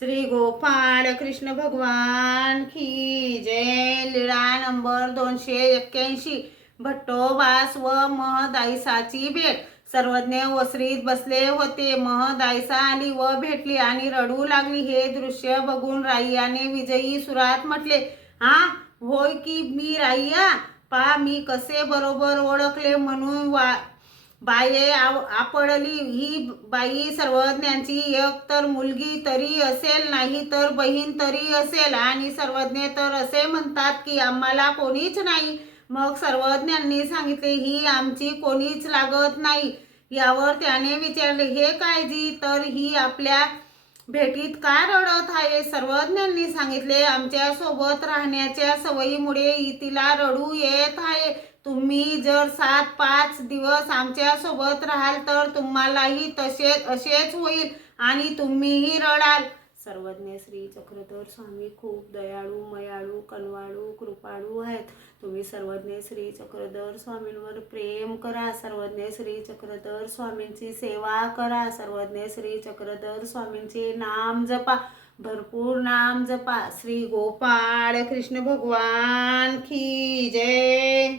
श्री गोपाळ कृष्ण भगवान की जय। लीळा नंबर 281। भट्टोबास व महदाईसाची भेट। सर्वज्ञ ओसरीत बसले होते. महदाईसा आली व भेटली आणि रडू लागली. हे दृश्य बघून राईयाने विजयी सुरात म्हटले, हा होय की मी राईया, पा मी कसे बरोबर ओळखले म्हणून बाये आपडली. ही बाई सर्वज्ञांची एक तर मुलगी तरी असेल, नाही तर बहीण तरी असेल. आणि सर्वज्ञ तर असे म्हणतात की आम्हाला कोणीच नाही. मग सर्वज्ञांनी सांगितले, ही आमची कोणीच लागत नाही. यावर त्याने विचारले, हे काय जी, तर ही आपल्या भेटीत का रडत आहे? सर्वज्ञांनी सांगितले, आमच्या सोबत राहण्याच्या सवयीमुळे तिला रडू येत आहे. तुम्ही जर 7-5 दिवस आमच्या सोबत राहाल तर तुम्हालाही असेच होईल आणि तुम्हीही रडाल. सर्वज्ञ श्री चक्रधर स्वामी खूप दयाळू, मयाळू, कनवाळू, कृपाळू आहेत. तुम्ही सर्वज्ञ श्री चक्रधर स्वामींवर प्रेम करा. सर्वज्ञ श्री चक्रधर स्वामींची सेवा करा. सर्वज्ञ श्री चक्रधर स्वामींचे नाम जपा, भरपूर नाम जपा. श्री गोपाळ कृष्ण भगवान की जय।